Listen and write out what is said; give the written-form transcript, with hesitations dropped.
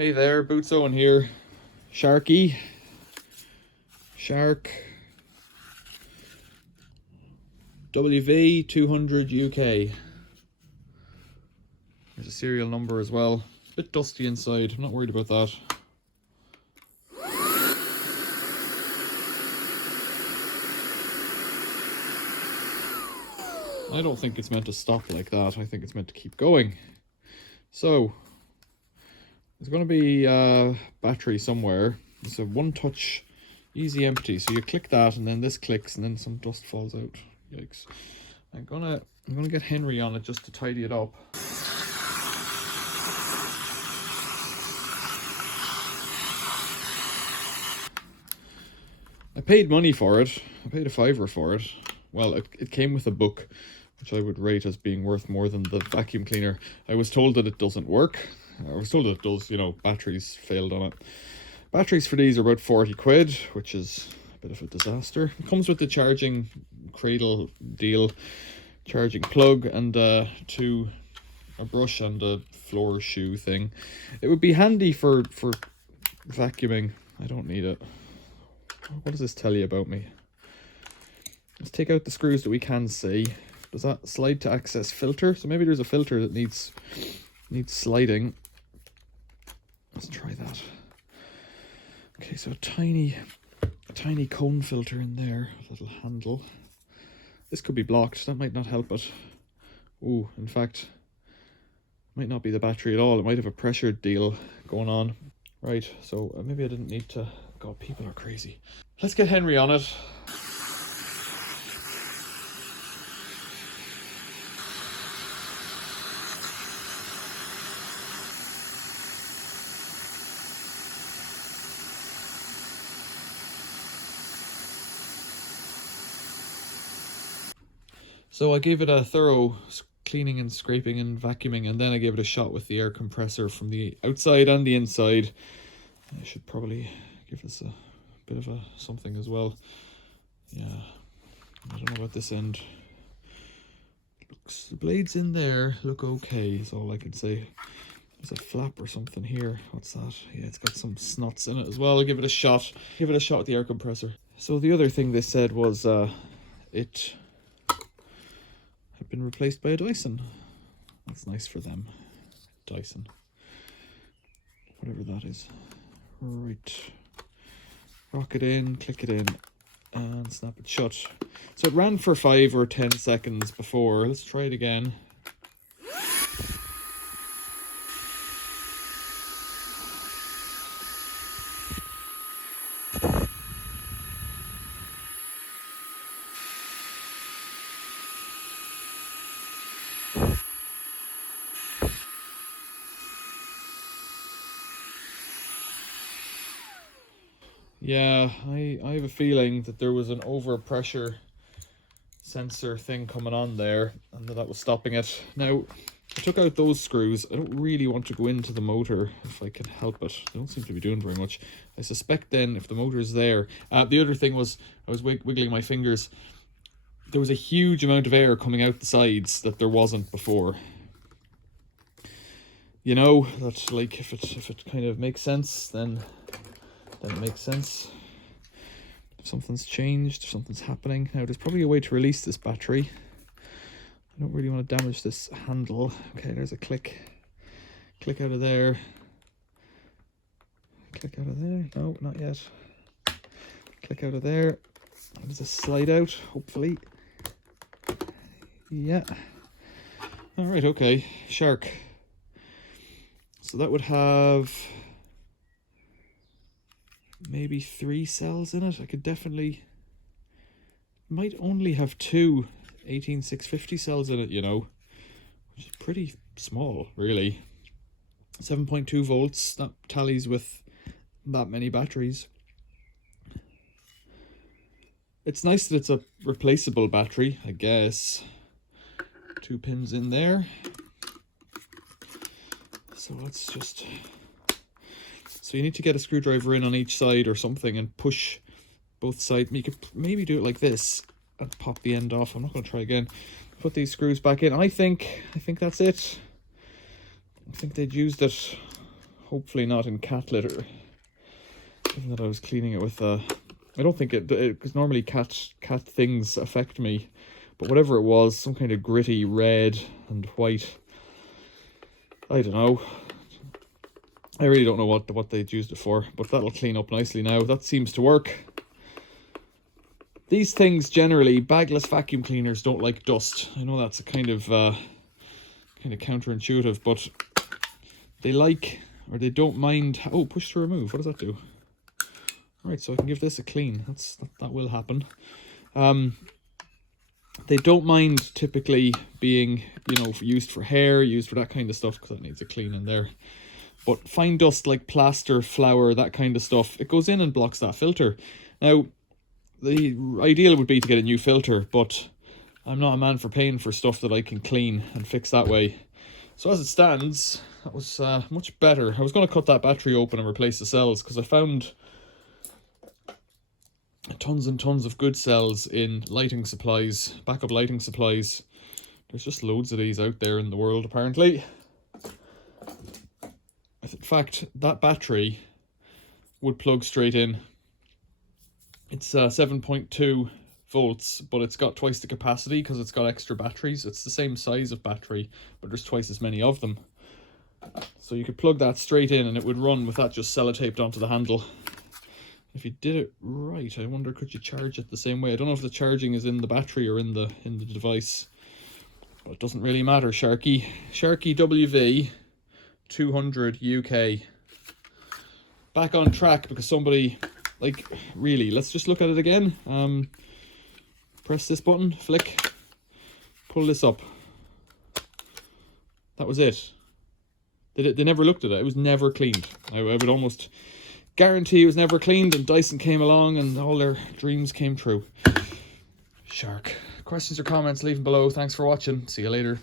Hey there, Boots Owen here. Sharky. Shark. WV200 UK. There's a serial number as well. A bit dusty inside, I'm not worried about that. I don't think it's meant to stop like that. I think it's meant to keep going. So, there's going to be a battery somewhere. It's a one-touch, easy empty. So you click that, and then this clicks, and then some dust falls out. Yikes! I'm gonna get Henry on it just to tidy it up. I paid money for it. I paid a £5 for it. Well, it came with a book, which I would rate as being worth more than the vacuum cleaner. I was told that it doesn't work. I was told that it does, you know, batteries failed on it. Batteries for these are about 40 quid, which is a bit of a disaster. It comes with the charging cradle deal, charging plug, and a brush and a floor shoe thing. It would be handy for vacuuming. I don't need it. What does this tell you about me? Let's take out the screws that we can see. Does that slide to access filter? So maybe there's a filter that needs sliding. Let's try that. Okay, so a tiny cone filter in there, a little handle. This could be blocked. That might not help it. Ooh, in fact, it might not be the battery at all. It might have a pressure deal going on. Right, so maybe I didn't need to. God, people are crazy. Let's get Henry on it. So I gave it a thorough cleaning and scraping and vacuuming, and then I gave it a shot with the air compressor from the outside and the inside. I should probably give this a bit of a something as well. Yeah, I don't know about this end. Looks, the blades in there look okay, is all I can say. There's a flap or something here. What's that? Yeah, it's got some snots in it as well. I'll give it a shot. Give it a shot with the air compressor. So the other thing they said was it had been replaced by a Dyson. That's nice for them. Dyson. Whatever that is. Right. Rock it in, click it in, and snap it shut. So it ran for 5 or 10 seconds before. Let's try it again. Yeah, I have a feeling that there was an overpressure sensor thing coming on there, and that was stopping it. Now, I took out those screws. I don't really want to go into the motor if I can help it. They don't seem to be doing very much. I suspect then if the motor's there... the other thing was, I was wiggling my fingers. There was a huge amount of air coming out the sides that there wasn't before. You know, that like if it kind of makes sense, then it makes sense. If something's changed, if something's happening. Now, there's probably a way to release this battery. I don't really want to damage this handle. Okay, there's a click. Click out of there. Click out of there. No, not yet. Click out of there. There's a slide out, hopefully. Yeah. Alright, okay. Shark. So that would have maybe 3 cells in it. I could definitely... Might only have 2 18650 cells in it, you know. Which is pretty small, really. 7.2 volts. That tallies with that many batteries. It's nice that it's a replaceable battery, I guess. 2 pins in there. So let's just... So you need to get a screwdriver in on each side or something and push both sides. You could maybe do it like this and pop the end off. I'm not going to try again. Put these screws back in. I think that's it. I think they'd used it Hopefully not in cat litter. Given that I was cleaning it with I don't think it, because normally cat things affect me. But whatever it was, some kind of gritty red and white. I don't know. I really don't know what they'd used it for, but that'll clean up nicely now. That seems to work. These things generally, bagless vacuum cleaners don't like dust. I know that's a kind of counterintuitive, but they like, or they don't mind. Oh, push to remove. What does that do? All right, so I can give this a clean. That will happen. They don't mind typically being, used for hair, used for that kind of stuff, because that needs a clean in there. But fine dust like plaster, flour, that kind of stuff, it goes in and blocks that filter. Now, the ideal would be to get a new filter, but I'm not a man for paying for stuff that I can clean and fix that way. So as it stands, that was much better. I was going to cut that battery open and replace the cells, because I found tons and tons of good cells in lighting supplies, backup lighting supplies. There's just loads of these out there in the world, apparently. In fact, that battery would plug straight in. It's 7.2 volts, but it's got twice the capacity because it's got extra batteries. It's the same size of battery, but there's twice as many of them. So you could plug that straight in and it would run with that just sellotaped onto the handle. If you did it right, I wonder, could you charge it the same way? I don't know if the charging is in the battery or in the device. But it doesn't really matter, Sharky. Sharky WV 200 UK. Back on track because somebody, like, really, let's just look at it again. Press this button, flick, pull this up. That was it. They never looked at it. It was never cleaned. I would almost guarantee it was never cleaned, and Dyson came along and all their dreams came true. Shark. Questions or comments, leave them below. Thanks for watching. See you later.